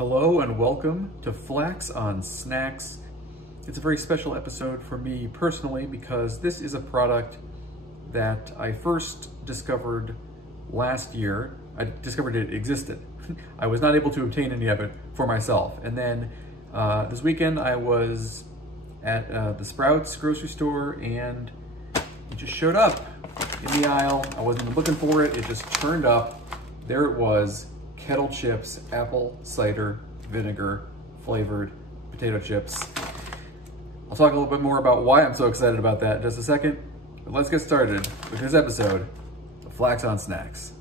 Hello and welcome to Flax on Snax. It's a very special episode for me personally because this is a product that I first discovered last year. I discovered it existed. I was not able to obtain any of it for myself. And then this weekend I was at the Sprouts grocery store and it just showed up in the aisle. I wasn't even looking for it. It just turned up. There it was. Kettle Chips, Apple Cider Vinegar flavored potato chips. I'll talk a little bit more about why I'm so excited about that in just a second, but let's get started with this episode of Flax on Snax.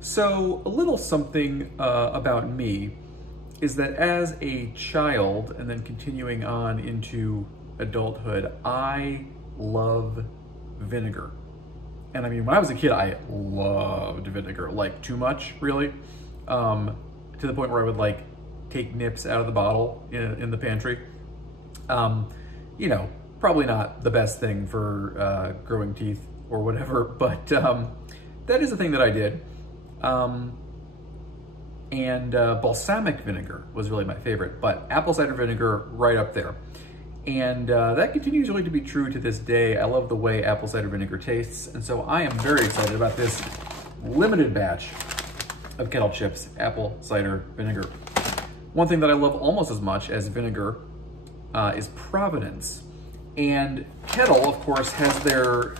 So a little something about me is that as a child and then continuing on into adulthood, I love vinegar. And I mean, when I was a kid, I loved vinegar, like too much, really, to the point where I would like take nips out of the bottle in the pantry. You know, probably not the best thing for growing teeth or whatever, but that is a thing that I did. And balsamic vinegar was really my favorite, but apple cider vinegar right up there. And that continues really to be true to this day. I love the way apple cider vinegar tastes, and so I am very excited about this limited batch of Kettle Chips apple cider vinegar. One thing that I love almost as much as vinegar is Providence. And Kettle, of course, has their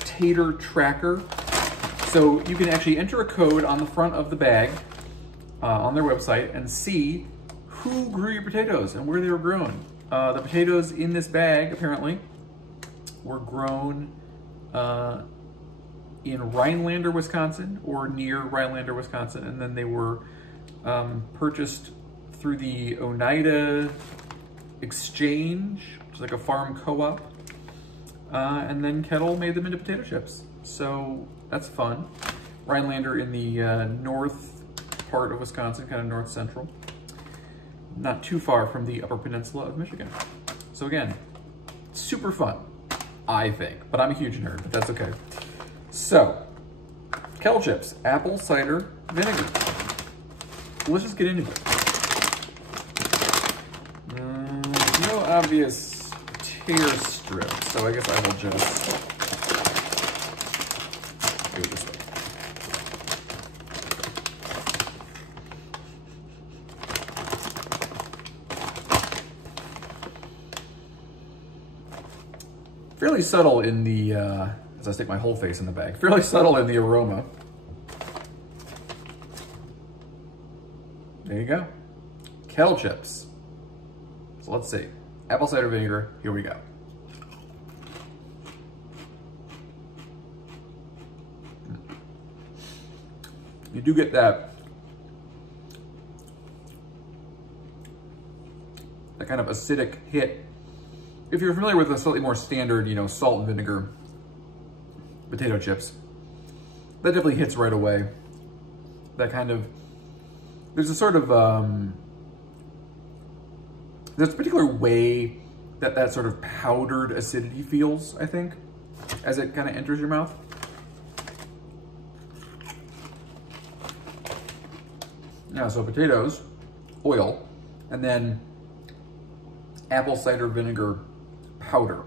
tater tracker. So you can actually enter a code on the front of the bag on their website and see who grew your potatoes and where they were grown. The potatoes in this bag, apparently, were grown in Rhinelander, Wisconsin, or near Rhinelander, Wisconsin, and then they were purchased through the Oneida Exchange, which is like a farm co-op, and then Kettle made them into potato chips. So that's fun. Rhinelander in the north part of Wisconsin, kind of north central. Not too far from the Upper Peninsula of Michigan. So again, super fun, I think, but I'm a huge nerd, but that's okay. So, Kettle Chips, apple cider vinegar. Let's just get into it. No obvious tear strips, so I guess I will just do it this way. Fairly subtle in the, as I stick my whole face in the bag, fairly subtle in the aroma. There you go. Kettle Chips. So let's see. Apple cider vinegar, here we go. You do get that kind of acidic hit. If you're familiar with a slightly more standard, you know, salt and vinegar potato chips, that definitely hits right away. That kind of, there's a sort of, there's a particular way that that sort of powdered acidity feels, I think, as it kind of enters your mouth. Yeah, so potatoes, oil, and then apple cider vinegar powder.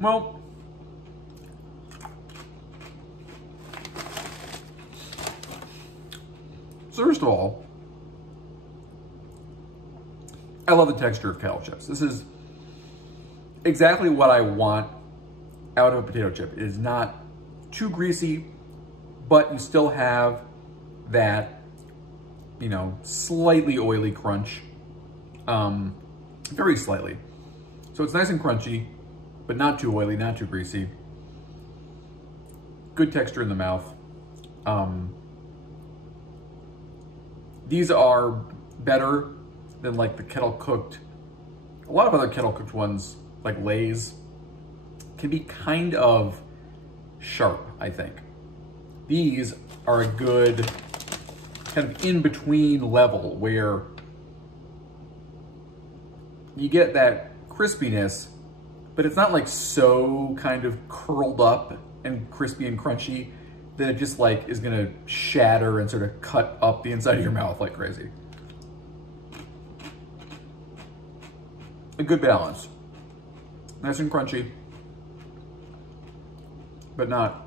Well, first of all, I love the texture of Kettle Chips. This is exactly what I want out of a potato chip. It is not too greasy, but you still have that, you know, slightly oily crunch, very slightly. So it's nice and crunchy, but not too oily, not too greasy. Good texture in the mouth. These are better than like the kettle cooked. A lot of other kettle cooked ones, like Lay's, can be kind of sharp, I think. These are a good kind of in-between level where you get that crispiness, but it's not like so kind of curled up and crispy and crunchy that it just like is gonna shatter and sort of cut up the inside of your mouth like crazy. A good balance. Nice and crunchy, but not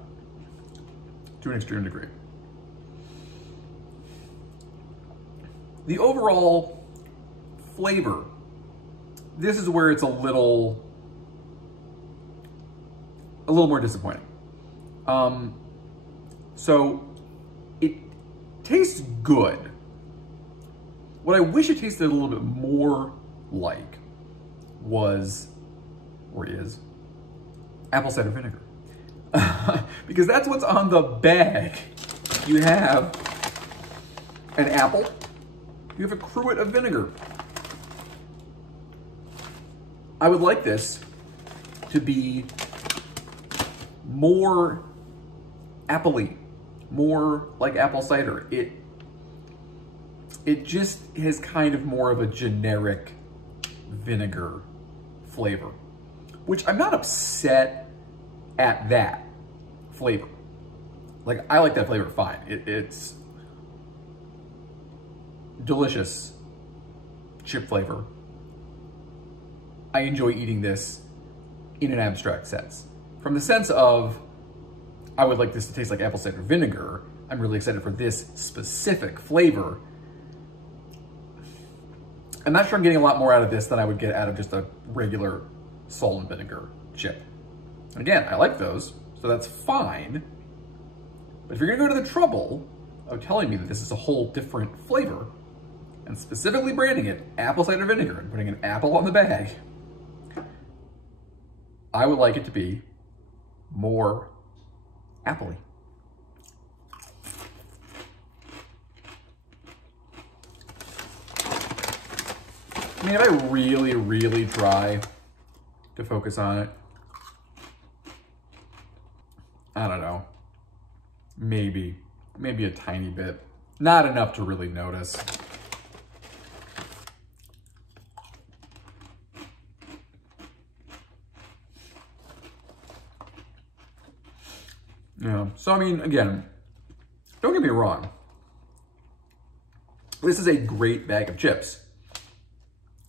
to an extreme degree. The overall flavor, this is where it's a little more disappointing. So it tastes good. What I wish it tasted a little bit more like was, or is, apple cider vinegar. Because that's what's on the bag. You have an apple, you have a cruet of vinegar. I would like this to be more apple-y, more like apple cider. It just has kind of more of a generic vinegar flavor, which I'm not upset at that flavor. Like, I like that flavor fine. It's delicious chip flavor. I enjoy eating this in an abstract sense. From the sense of, I would like this to taste like apple cider vinegar, I'm really excited for this specific flavor. I'm not sure I'm getting a lot more out of this than I would get out of just a regular salt and vinegar chip. And again, I like those, so that's fine. But if you're gonna go to the trouble of telling me that this is a whole different flavor, and specifically branding it apple cider vinegar and putting an apple on the bag, I would like it to be more apple-y. I mean, if I really, really try to focus on it, I don't know, maybe a tiny bit. Not enough to really notice. Yeah, so I mean, again, don't get me wrong. This is a great bag of chips.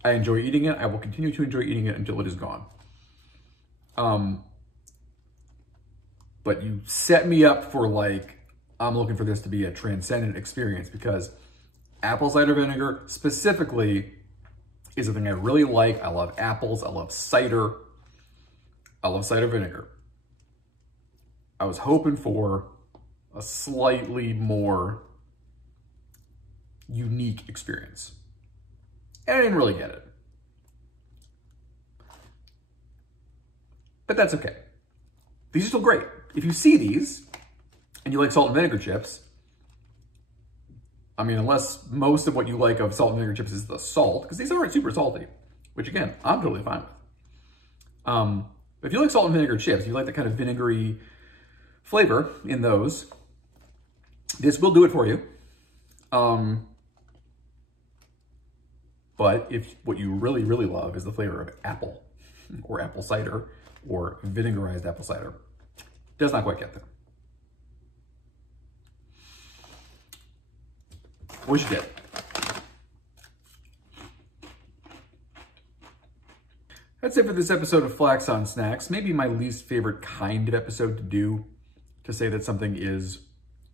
I enjoy eating it. I will continue to enjoy eating it until it is gone. But you set me up for like, I'm looking for this to be a transcendent experience, because apple cider vinegar specifically is a thing I really like. I love apples. I love cider. I love cider vinegar. I was hoping for a slightly more unique experience, and I didn't really get it. But that's okay. These are still great. If you see these and you like salt and vinegar chips, I mean, unless most of what you like of salt and vinegar chips is the salt, because these aren't super salty, which again, I'm totally fine with. But if you like salt and vinegar chips, you like that kind of vinegary flavor in those, this will do it for you. But if what you really, really love is the flavor of apple or apple cider or vinegarized apple cider, does not quite get there. Wish it did. That's it for this episode of Flax on Snacks. Maybe my least favorite kind of episode to do, to say that something is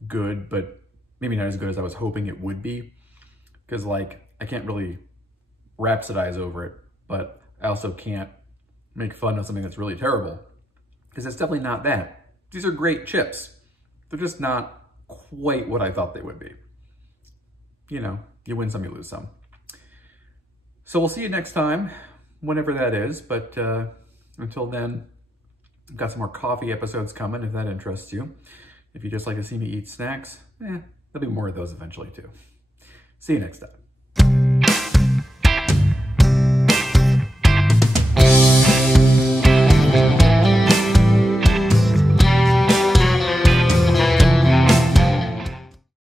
good, but maybe not as good as I was hoping it would be. Because like, I can't really rhapsodize over it, but I also can't make fun of something that's really terrible, because it's definitely not that. These are great chips. They're just not quite what I thought they would be. You know, you win some, you lose some. So we'll see you next time, whenever that is. But until then, I've got some more coffee episodes coming, if that interests you. If you just like to see me eat snacks, there'll be more of those eventually too. See you next time.